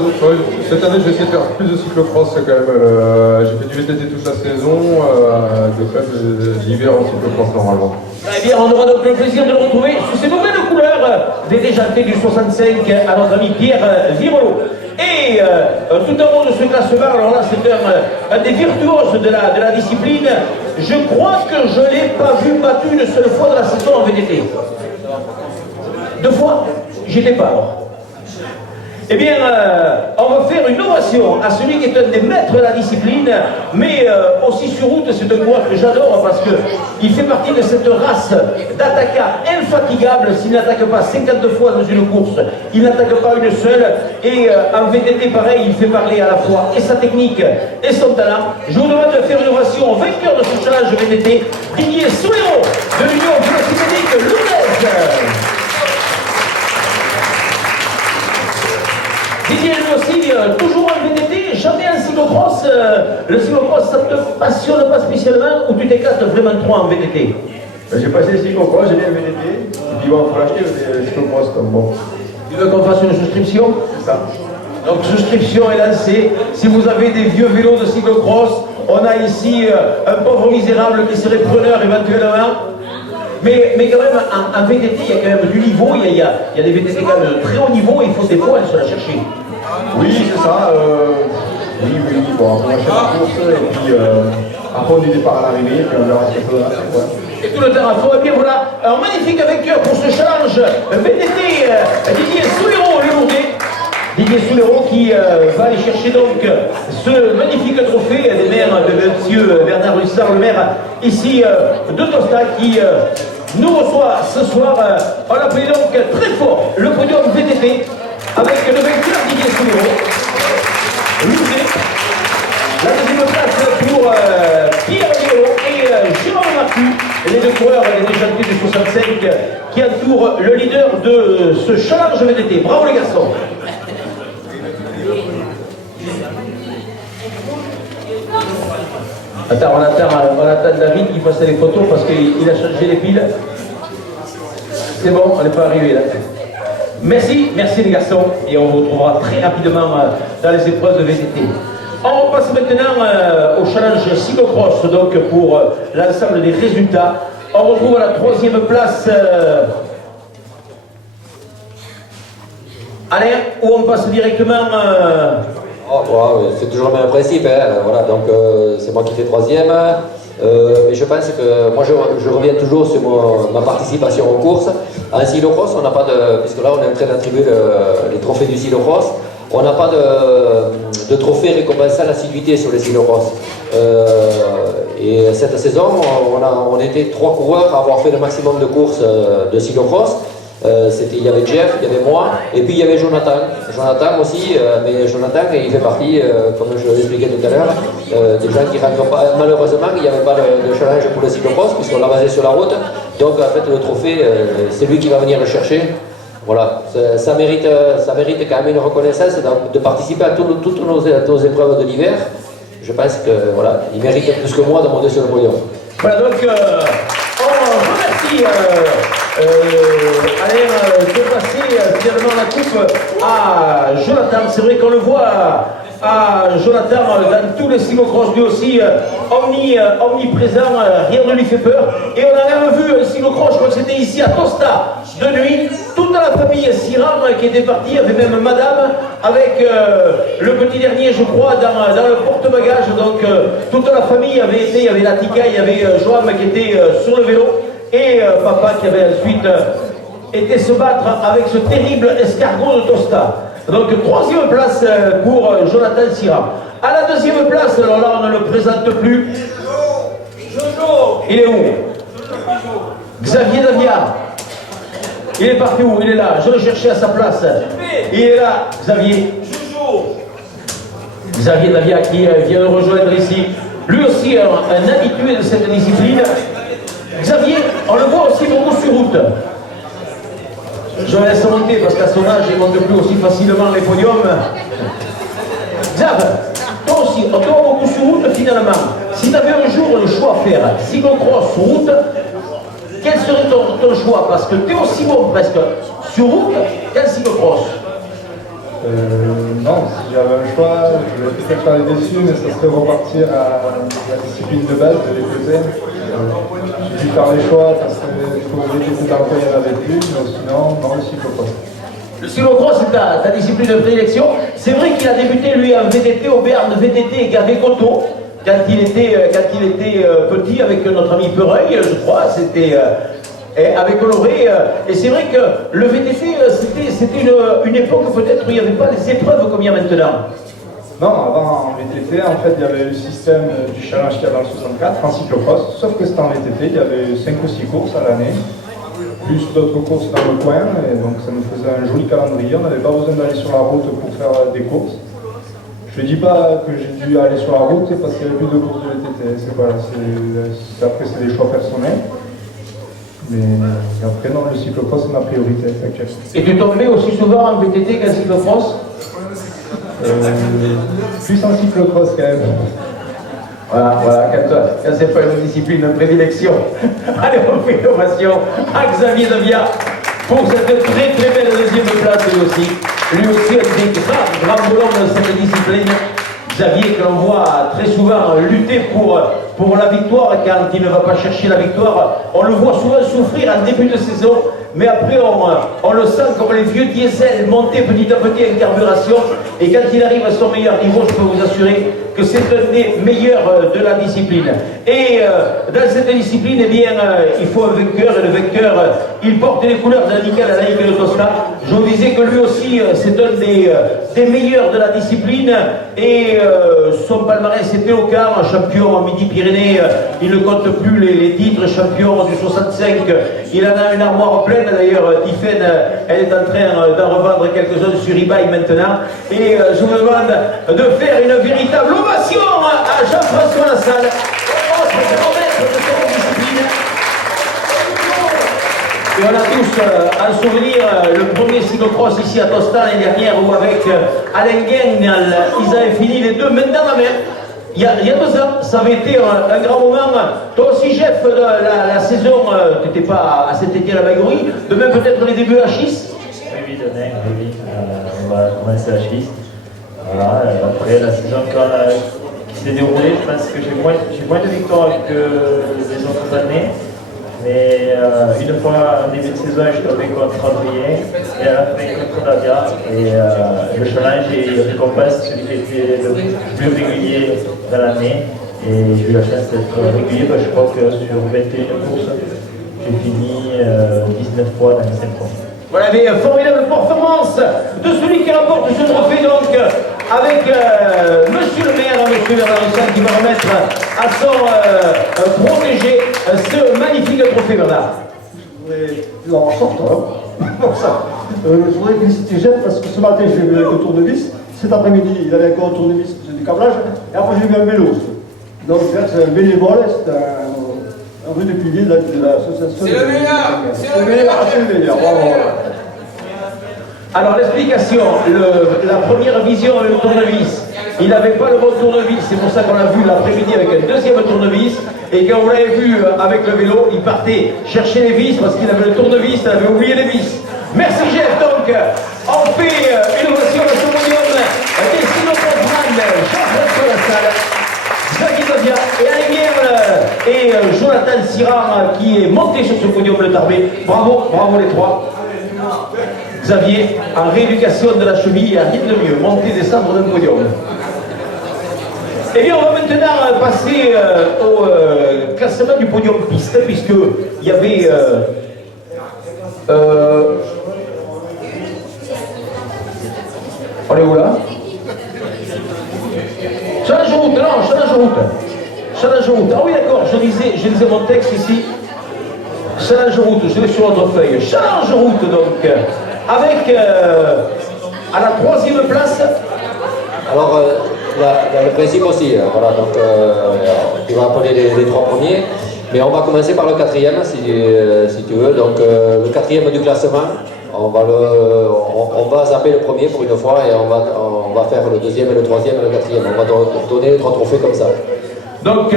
Cette année, je vais essayer de faire plus de cyclocross quand même. J'ai fait du VTT toute la saison, de fait l'hiver en cyclocross normalement. Eh bien, on aura donc le plaisir de le retrouver sous ces nouvelles couleurs des Déjantés du 65 à notre ami Pierre Virolo. Et tout en haut de ce classement, alors là c'est un des virtuoses de la discipline. Je crois que je ne l'ai pas vu battu une seule fois dans la saison en VTT. 2 fois, j'étais pas alors. Eh bien, on va faire une ovation à celui qui est un des maîtres de la discipline, mais aussi sur route, c'est un coureur que j'adore parce qu'il fait partie de cette race d'attaquants infatigables. S'il n'attaque pas 52 fois dans une course, il n'attaque pas une seule. Et en VTT, pareil, il fait parler à la fois et sa technique et son talent. Je vous demande de faire une ovation au vainqueur de ce challenge VTT, Didier Soulero de l'Union Vélocyclique Lourdes. Didier, lui aussi, toujours en VTT, jamais en cyclocross. Le cyclocross, ça ne te passionne pas spécialement ou tu t'éclates vraiment trop en VTT? J'ai passé le cyclocross, j'ai bien le VTT, et puis bon, il faut l'acheter le cyclocross comme bon. Tu veux qu'on fasse une souscription? C'est ça. Donc, souscription est lancée. Si vous avez des vieux vélos de cyclocross, on a ici un pauvre misérable qui serait preneur éventuellement. Mais quand même, en VTT, il y a quand même du niveau, il y a des VTT quand même de très haut niveau, il faut des fois aller se la chercher. Oui, c'est ça. Oui, bon, on achète la course, et puis après on est départ à l'arrivée, et puis on verra ce qu'on peut faire. Et tout le temps à fond, et bien voilà, un magnifique vainqueur pour ce challenge VTT, Didier Soulero, le Lourdes. Didier Soulero qui va aller chercher donc ce magnifique trophée des maires de monsieur Bernard Russard, le maire ici de Tosta, qui nous reçoit ce soir. On appelle donc très fort le podium VTT avec le vainqueur Didier Soulero. La deuxième place pour Pierre Virolo et Jérôme Marcu, les deux coureurs des Déjantés du 65 qui entourent le leader de ce challenge VTT. Bravo les garçons. Attends, on attend David qui fasse les photos parce qu'il a changé les piles. C'est bon, on n'est pas arrivé là. Merci les garçons, et on vous retrouvera très rapidement dans les épreuves de VTT. On repasse maintenant au challenge cyclocross, donc pour l'ensemble des résultats. On retrouve à la 3e place Alain, où on passe directement... c'est toujours le même principe, hein. Voilà, donc c'est moi qui fais 3e. Mais je pense que moi je reviens toujours sur ma participation aux courses. En cyclocross, on n'a pas de... Puisque là on est en train d'attribuer les trophées du cyclocross, on n'a pas de trophée récompensant l'assiduité sur les cyclocross. Et cette saison, on était 3 coureurs à avoir fait le maximum de courses de cyclocross. Il y avait Jeff, il y avait moi, et puis il y avait Jonathan. Jonathan aussi, mais Jonathan, il fait partie, comme je l'expliquais tout à l'heure, des gens qui ne rentrent pas. Malheureusement, il n'y avait pas de challenge pour le cyclocross, puisqu'on l'a basé sur la route. Donc en fait, le trophée, c'est lui qui va venir le chercher. Voilà, ça mérite quand même une reconnaissance de participer à toutes nos épreuves de l'hiver. Je pense que voilà, il mérite plus que moi de monter sur le podium. Voilà, donc on remercie Alain de passer finalement la coupe à Jonathan. C'est vrai qu'on le voit à Jonathan dans tous les cyclocross, lui aussi omniprésent, rien ne lui fait peur. Et on a même vu un cyclocross, je crois que c'était ici à Tosta, de nuit, toute la famille Siram qui était partie, avec même madame, avec le petit dernier, je crois, dans le porte-bagages. Donc toute la famille avait été, il y avait la Tika, il y avait Joam qui était sur le vélo, et papa qui avait ensuite été se battre avec ce terrible escargot de Tosta. Donc 3e place pour Jonathan Siram. À la 2e place, alors là on ne le présente plus. Il est où? Xavier Davia. Il est parti où? Il est là. Je le cherchais à sa place. Il est là, Xavier. Xavier Davia qui vient de rejoindre ici. Lui aussi un habitué de cette discipline. Xavier, on le voit aussi beaucoup sur route. Je le laisse monter parce qu'à son âge, il ne monte plus aussi facilement les podiums. Xav, toi aussi, on te voit beaucoup sur route finalement. Si tu avais un jour le choix à faire, cyclocross sur route, quel serait ton choix? Parce que tu es aussi bon presque sur route qu'un cyclocross. Non, si j'avais un choix, je vais peut-être faire les déçus, mais ça serait repartir à la discipline de base de l'EPT. J'ai dû faire les choix parce que pour VTT dans le coin, il n'y en avait plus, mais sinon, non, le cyclocross. Le cyclocross, c'est ta discipline de prédilection. C'est vrai qu'il a débuté, lui, en VTT, au Béarn VTT et Gavé Coteau, quand il était petit, avec notre ami Pereuil, je crois, c'était avec Honoré. Et c'est vrai que le VTT, c'était une époque peut-être où il n'y avait pas les épreuves comme il y a maintenant. Non, avant en VTT, en fait, il y avait le système du challenge qu'il y avait dans le 64, en cyclocross, sauf que c'était en VTT, il y avait 5 ou 6 courses à l'année, plus d'autres courses dans le coin, et donc ça nous faisait un joli calendrier. On n'avait pas besoin d'aller sur la route pour faire des courses. Je ne dis pas que j'ai dû aller sur la route parce qu'il n'y avait plus de courses de VTT, après c'est des choix personnels. Mais après non, le cyclocross c'est ma priorité actuelle. Et tu tombais aussi souvent en VTT qu'en cyclocross? Plus en cyclocross quand même. Voilà, quand c'est pas une discipline de prédilection. Allez, on fait l'ovation à Xavier Davia pour cette très très belle 2e place lui aussi. Lui aussi un des grands volants de cette discipline. Xavier que l'on voit très souvent lutter pour la victoire, quand il ne va pas chercher la victoire, on le voit souvent souffrir en début de saison, mais après on le sent comme les vieux diesels monter petit à petit en carburation, et quand il arrive à son meilleur niveau, je peux vous assurer que c'est un des meilleurs de la discipline. Et dans cette discipline, eh bien, il faut un vainqueur, et le vainqueur, il porte les couleurs de l'Amical Alain de Tosta. Je vous disais que lui aussi, c'est un des meilleurs de la discipline, et son palmarès c'était au quart, champion en Midi-Pyrénées, il ne compte plus les titres, champion du 65, il en a une armoire pleine, d'ailleurs Tiffen, elle est en train d'en revendre quelques-uns sur eBay maintenant, et je vous demande de faire une véritable ovation à Jean-François Lassalle, autre maître de cette discipline. Et on a tous en souvenir le premier cyclocross ici à Tosta l'année dernière, où avec Alain Guignal, ils avaient fini les deux main dans la main. Il y a 2 ans, ça avait été un grand moment. Toi aussi, Jeff, la saison, tu n'étais pas à Saint-Étienne-la-Baïgourie, de même peut-être les débuts à Chis. Oui, Chenin, oui. On va commencer la Suisse. Voilà, après la saison qui s'est déroulée, je pense que j'ai moins de victoires que les autres années. Mais une fois en début de saison, je suis tombé contre Andrien et à la fin contre Nadia. Et le challenge est récompense celui qui était le plus régulier dans l'année. Et j'ai eu la chance d'être régulier, je crois que sur 21 courses, j'ai fini 19 fois dans les 5 fois. Voilà, mais formidable performance de celui qui rapporte ce trophée donc avec monsieur le maire, monsieur Bernard, qui va remettre à son protégé ce magnifique trophée, Bernard. En sortant, pour ça, je voudrais féliciter Jeff parce que ce matin j'ai vu avec le tournevis, cet après-midi il avait encore un tournevis, c'est du câblage, et après j'ai vu un vélo. Donc c'est un bénévole, c'est un rue de pilier de l'association. C'est le meilleur. C'est le meilleur, c'est le meilleur. Alors l'explication, la première vision avec le tournevis, il n'avait pas le bon tournevis, c'est pour ça qu'on l'a vu l'après-midi avec un deuxième tournevis, et quand vous l'avez vu avec le vélo, il partait chercher les vis parce qu'il avait le tournevis, il avait oublié les vis. Merci Jeff, donc on fait une ovation à ce podium des Sinoprofman, Jean-François Lassalle, Jacques Claudia et Alain et Jonathan Sirard qui est monté sur ce podium le Tarbé. Bravo, bravo les trois. Xavier, en rééducation de la cheville, il n'y a rien de mieux, monter, descendre d'un podium. Eh bien, on va maintenant passer au classement du podium piste, puisqu'il y avait... on est où là? Challenge route, non, challenge route. Challenge route. Ah oui, d'accord, je lisais mon texte ici. Challenge route, je l'ai sur votre feuille. Challenge route, donc, avec à la 3e place. Alors, le principe aussi, voilà, donc tu vas appeler les 3 premiers, mais on va commencer par le 4e si tu veux. Donc, le 4e du classement, on va zapper le premier pour une fois et on va faire le 2e, le 3e et le 4e. On va donner les 3 trophées comme ça. Donc,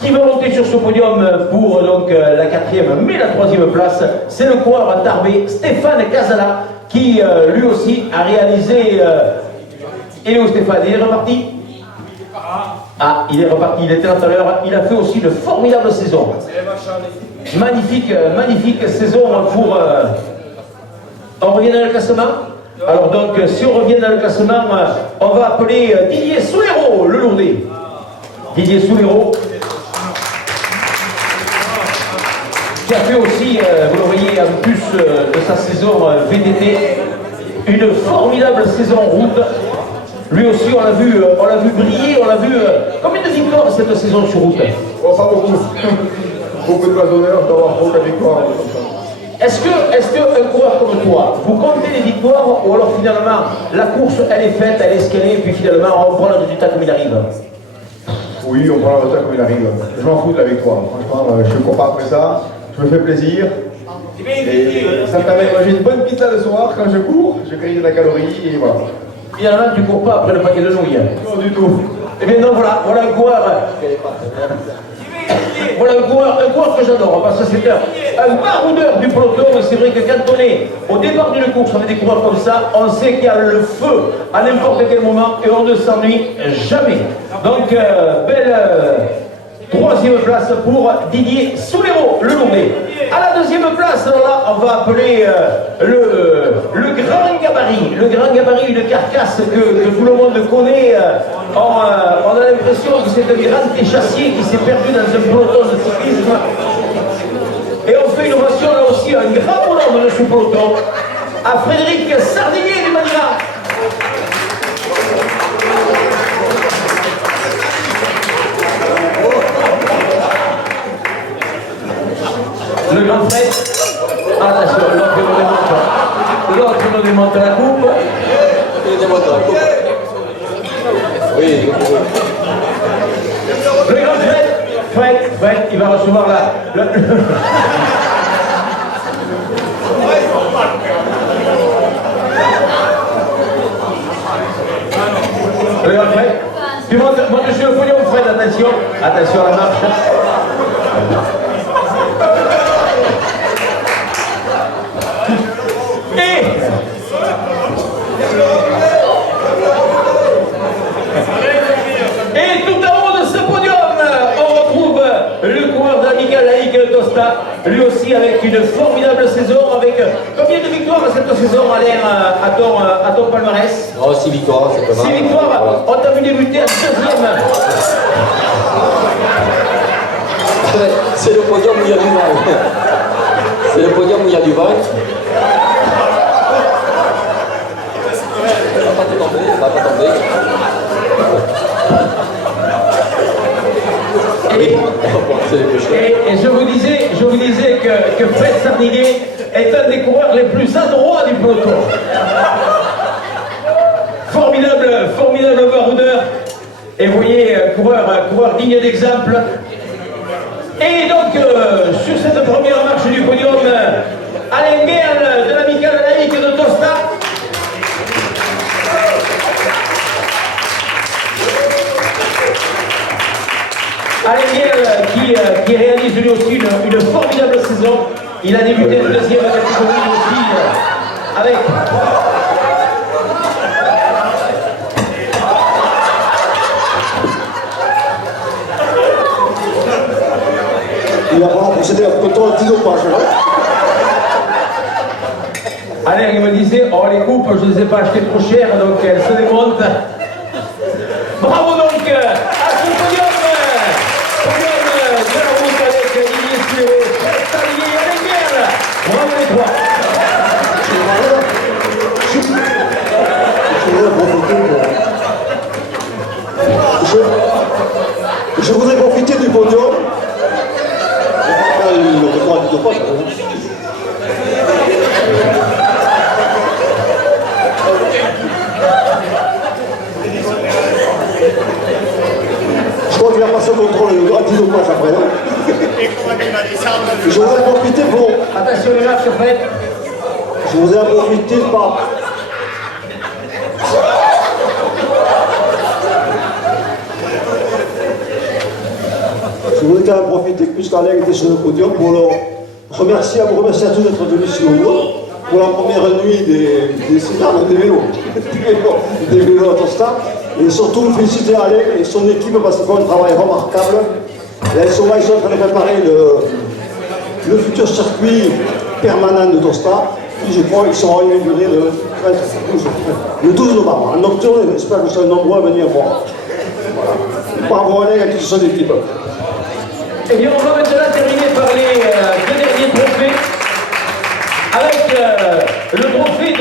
qui va monter sur ce podium pour donc, la 4e mais la 3e place, c'est le coureur Tarbé, Stéphane Casala, qui lui aussi a réalisé... il est où Stéphane? Il est reparti? Ah, il est reparti, il était là tout à l'heure, il a fait aussi une formidable saison. Magnifique, magnifique saison pour... on revient dans le classement? Alors donc, si on revient dans le classement, on va appeler Didier Soulero, le Lourdais. Didier Soulero, qui a fait aussi, vous le voyez, en plus de sa saison VTT, une formidable saison route. Lui aussi, on l'a vu briller, on l'a vu... combien de victoires cette saison sur route? Oh, pas beaucoup. Beaucoup de d'honneur d'avoir beaucoup de victoires. Est-ce qu'un coureur comme toi, vous comptez les victoires ou alors finalement la course elle est faite, elle est escalée et puis finalement on prend le résultat comme il arrive? Oui, on prend le résultat comme il arrive. Je m'en fous de la victoire. Franchement, je ne cours pas après ça. Je me fais plaisir. Et ça me permet de manger une bonne pizza le soir quand je cours. Je gagne de la calorie et voilà. Finalement, tu ne cours pas après le paquet de nouilles. Non, du tout. Eh bien non, voilà un coureur. Voilà un coureur que j'adore, parce que c'est un baroudeur du peloton. Et c'est vrai que quand on est au départ d'une course avec des coureurs comme ça, on sait qu'il y a le feu à n'importe quel moment et on ne s'ennuie jamais. Donc, belle 3e place pour Didier Soulero, le Lourdais. À la 2e place, alors là, on va appeler le grand gabarit, une carcasse que tout le monde connaît. On a l'impression que c'est un grand échassier qui s'est perdu dans un peloton de cyclisme. Et on fait une ovation là aussi, un grand bonhomme de ce peloton, à Frédéric Sardinier du Manila. Le grand Fred, attention, l'autre nous démonte la coupe. Oui. Le grand Fred, il va recevoir le grand Fred, tu montes sur le podium, Fred, attention à la marche. lui aussi avec une formidable saison, avec combien de victoires cette saison, Alain, à ton palmarès? Non, 6 victoires, simplement. 6 victoires, voilà. On t'a vu débuter en 16e. C'est le podium où il y a du vent. C'est le podium où il y a du vent. Il va pas tomber, il va pas tomber. Et je vous disais que Fred Sardinier est un des coureurs les plus adroits du peloton. Formidable baroudeur. Et vous voyez, coureur digne d'exemple. Et donc, sur cette première marche du podium, Alain Guerle de l'amicale laïque de Tosta. Alain Guerle qui réalise lui aussi une formidable saison. Il a débuté en deuxième catégorie aussi avec... Il va falloir procéder à un contrôle antidopage. Alain, il me disait, oh les coupes, je ne les ai pas achetées trop chères, donc elles se démontent. Bravo donc à ce podium de la route avec Didier Suéro, Fred Sardinier et Alain Guerle. Bravo les trois. Je voudrais profiter du podium. Je crois qu'il a passé au contrôle le antidopage après. Je voudrais profiter pour... Attention les marches, Fred. Je voudrais profiter par... Je voudrais quand même profiter, puisqu'Alain était sur le podium, pour vous remercier à tous d'être venus sur nous pour la première nuit des cigales, des vélos à Tosta. Et surtout féliciter Alain et son équipe parce qu'ils font un travail remarquable. Là, ils sont en train de préparer le futur circuit permanent de Tosta. Puis je crois qu'ils seront inaugurés le 12 novembre. En octobre, j'espère que vous serez nombreux à venir voir. Voilà. Bravo Alain et toute son équipe. Eh bien, on va maintenant terminer par les deux derniers trophées. Avec le trophée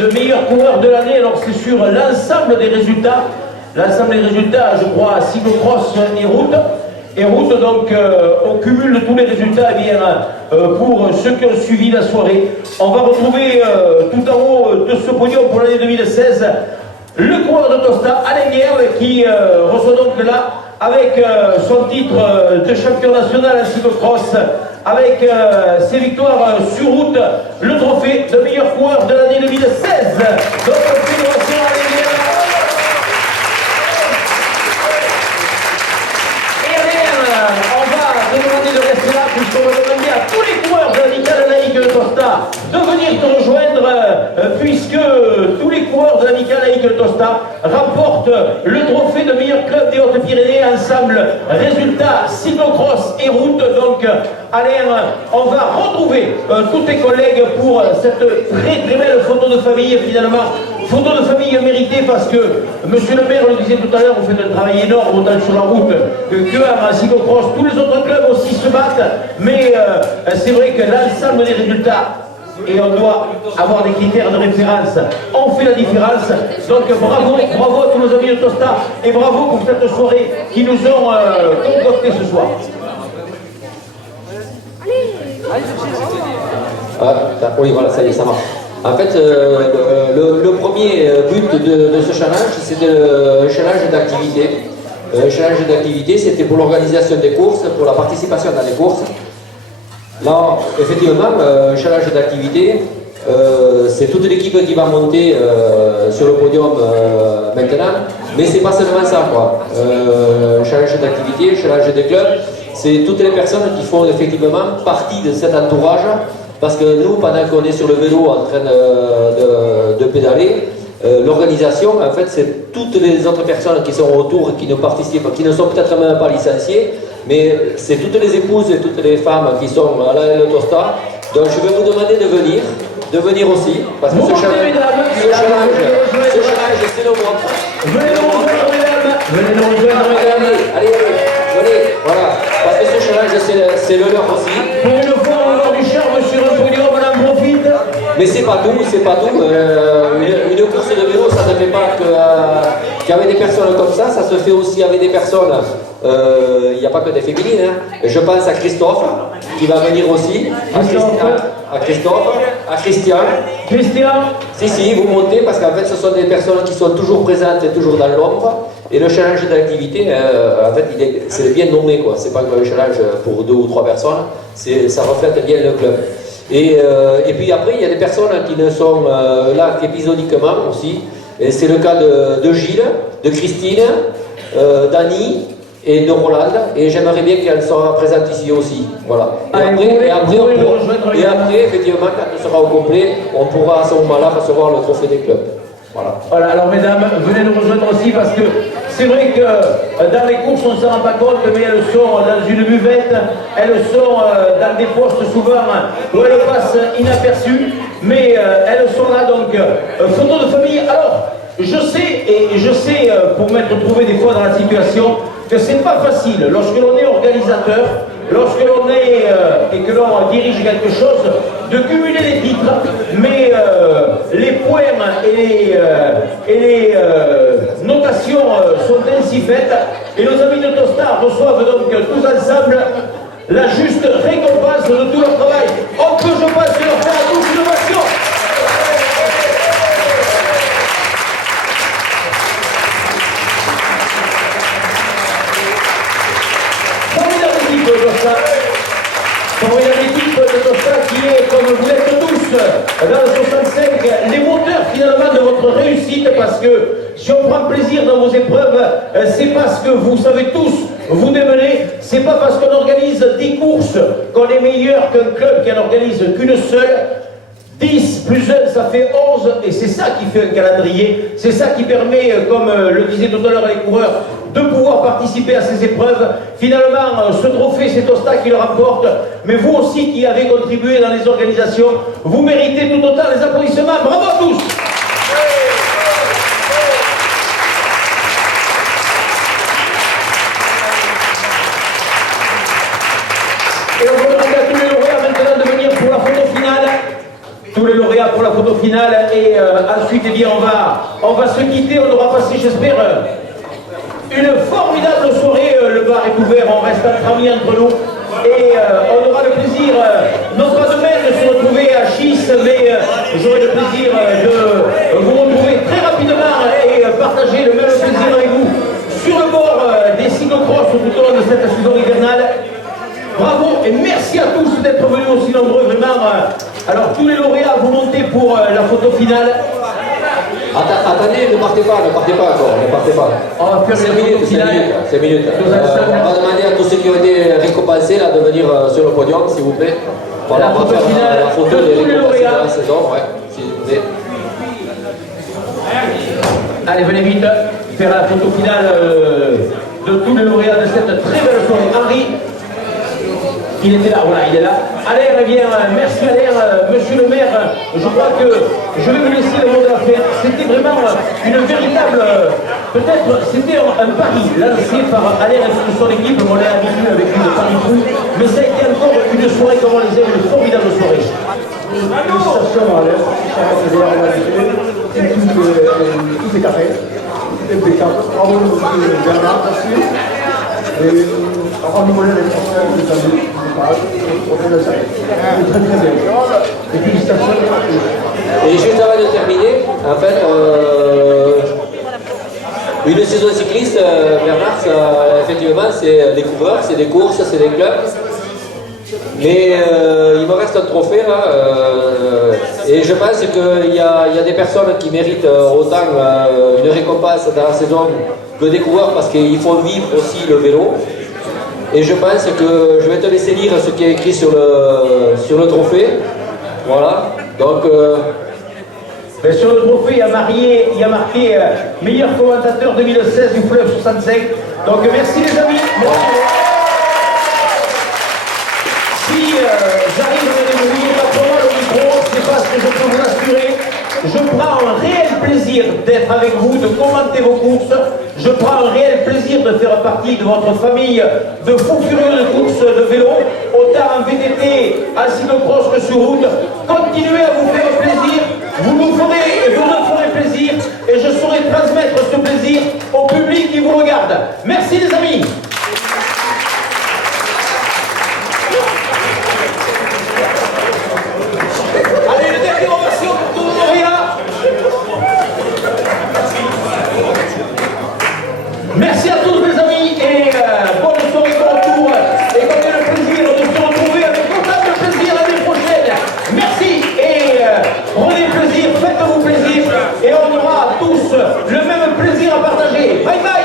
de meilleur coureur de l'année. Alors, c'est sur l'ensemble des résultats. L'ensemble des résultats, je crois, cyclocross et route. Et route, donc, on cumule tous les résultats. Eh bien, pour ceux qui ont suivi la soirée, on va retrouver tout en haut de ce podium pour l'année 2016 le coureur de Tosta, Alain Guerle, qui reçoit donc là, avec son titre de champion national en cyclocross, avec ses victoires sur route, le trophée de meilleur coureur de l'année 2016. Donc, fédération Alain Guerle. Et Alain, on va demander de rester là, puisqu'on va demander à tous les coureurs de l'amicale laïque de Tosta de venir te rejoindre, puisque tous les coureurs de l'amicale laïque de Tosta remportent le trophée de meilleur club des Hautes-Pyrénées ensemble. Résultat, cyclocross et route. Donc, Alain, on va retrouver tous tes collègues pour cette très très belle photo de famille, finalement. Photo de famille méritée parce que, monsieur le maire le disait tout à l'heure, vous faites un travail énorme autant sur la route que en cyclocross. Tous les autres clubs aussi se battent, mais c'est vrai que l'ensemble des résultats, et on doit avoir des critères de référence, on fait la différence. Donc bravo à tous nos amis de Tosta et bravo pour cette soirée qui nous ont concocté ce soir. Oui, voilà, ça y est, ça marche. En fait, le premier but de ce challenge, c'était le challenge d'activité. Le challenge d'activité, c'était pour l'organisation des courses, pour la participation dans les courses. Là, effectivement, challenge d'activité, c'est toute l'équipe qui va monter sur le podium maintenant, mais c'est pas seulement ça, quoi. Challenge d'activité, challenge des clubs, c'est toutes les personnes qui font effectivement partie de cet entourage, parce que nous, pendant qu'on est sur le vélo en train de pédaler, l'organisation, en fait, c'est toutes les autres personnes qui sont autour, qui ne participent, qui ne sont peut-être même pas licenciées, mais c'est toutes les épouses et toutes les femmes qui sont à la Tosta. Donc je vais vous demander de venir aussi, parce que ce challenge, c'est le vôtre. Venez nous rejoindre, mesdames. Allez, venez, voilà. Parce que ce challenge, c'est le leur aussi. Pour une fois, on a du charme sur un podium, on en profite. Mais c'est pas tout. Une course de vélo, ça ne fait pas qu'avec des personnes comme ça se fait aussi avec des personnes. Il n'y a pas que des féminines. Hein. Je pense à Christophe, qui va venir aussi. À Christophe, à Christian. Christian. Si, vous montez, parce qu'en fait, ce sont des personnes qui sont toujours présentes et toujours dans l'ombre. Et le challenge d'activité, en fait, c'est bien nommé, quoi. C'est pas un challenge pour 2 ou 3 personnes. Ça reflète bien le club. Et puis après, il y a des personnes qui ne sont là qu'épisodiquement aussi. Et c'est le cas de Gilles, de Christine, d'Annie et de Roland. Et j'aimerais bien qu'elles soient présentes ici aussi. Voilà. Et après, effectivement, quand on sera au complet, on pourra à ce moment-là recevoir le trophée des clubs. Voilà, alors mesdames, venez nous rejoindre aussi parce que c'est vrai que dans les courses on ne s'en rend pas compte, mais elles sont dans une buvette, elles sont dans des postes souvent où elles passent inaperçues, mais elles sont là donc, photo de famille. Alors, je sais pour m'être trouvé des fois dans la situation, que c'est pas facile lorsque l'on est organisateur, lorsque l'on est et que l'on dirige quelque chose, de cumuler les titres, mais les points et les notations sont ainsi faites, et nos amis de Tosta reçoivent donc tous ensemble la juste récompense de tout leur travail. On peut, je pense, leur faire à tous une ovation. Formidable équipe de Tosta qui est, comme vous l'êtes tous, dans le 65, les moteurs finalement de votre réussite, parce que si on prend plaisir dans vos épreuves, c'est parce que vous savez tous vous démener, c'est pas parce qu'on organise des courses qu'on est meilleur qu'un club qui en organise qu'une seule. 10 plus 1, ça fait 11, et c'est ça qui fait un calendrier, c'est ça qui permet, comme le disaient tout à l'heure les coureurs, de pouvoir participer à ces épreuves. Finalement, ce trophée, c'est Tosta qui le remporte, mais vous aussi qui avez contribué dans les organisations, vous méritez tout autant les applaudissements. Bravo à tous! Et on va demander à tous les lauréats maintenant de venir pour la photo finale. Tous les lauréats pour la photo finale, et ensuite, eh bien, on va se quitter. On aura passé, j'espère, une formidable soirée. Le bar est ouvert, on reste entre amis entre nous, et on aura le plaisir, non pas demain de se retrouver à Chis, mais j'aurai le plaisir de vous retrouver très rapidement et partager le même plaisir avec vous sur le bord des cyclocross tout au long de cette saison hivernale. Bravo et merci à tous d'être venus aussi nombreux, vraiment. Alors tous les lauréats, vous montez pour la photo finale. Attendez, ne partez pas encore, ne partez pas. On va faire 5 minutes. On va demander à tous ceux qui ont été récompensés là, de venir sur le podium, s'il vous plaît. Voilà, on va faire la photo des récompensés de la saison, s'il vous plaît. Allez, venez vite faire la photo finale de tous les lauréats de cette très belle soirée. Henri, il était là, voilà, il est là. Alain, eh bien, merci Alain, monsieur le maire. Je crois que je vais vous laisser le mot de la fête. C'était vraiment une véritable, peut-être, c'était un pari lancé par Alain et toute son équipe. On l'a habitué avec lui de Paris Fou, mais ça a été encore une soirée comme on les aime, une formidable soirée. Félicitations à Alain, tout est carré, tout est impeccable. Bravo monsieur Bernard, merci. Et avant de voler les Français, les amis, on est le sac. Très très bien. Et félicitations. Et juste avant de terminer, en fait, une saison cycliste, Bernard, effectivement, c'est des coureurs, c'est des courses, c'est des clubs. Mais il me reste un trophée là, et je pense qu'il y a des personnes qui méritent autant une récompense dans la saison que des coureurs, parce qu'il faut vivre aussi le vélo. Et je pense que je vais te laisser lire ce qui est écrit sur le trophée. Voilà. Donc. Sur le trophée, il y a marqué meilleur commentateur 2016 du Fleuve 65. Donc merci les amis. Merci. je prends un réel plaisir d'être avec vous, de commenter vos courses. Je prends un réel plaisir de faire partie de votre famille de fous furieux de courses de vélo, autant en VTT, en cyclocross que sur route. Continuez à vous faire plaisir, vous me ferez plaisir, et je saurai transmettre ce plaisir au public qui vous regarde. Merci les amis. Allez, une dernière ovation pour Maria. Merci à tous mes amis et bonne soirée, bon retour. Et qu'on ait le plaisir de se retrouver avec autant de plaisir l'année prochaine. Merci et prenez plaisir, faites-vous plaisir et on aura tous le même plaisir à partager. Bye bye.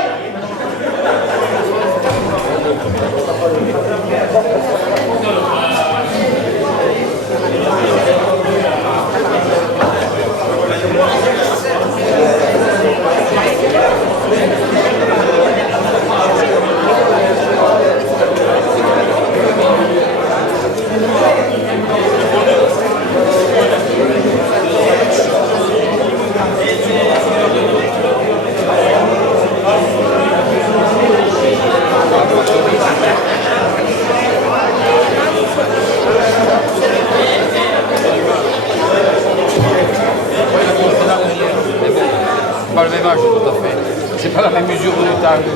Pas le même âge tout à fait. C'est pas la même mesure de taille.